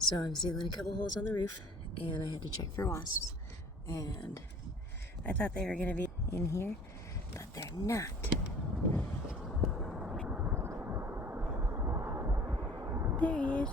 So I'm sealing a couple holes on the roof, and I had to check for wasps, and I thought they were going to be in here, but they're not. There he is.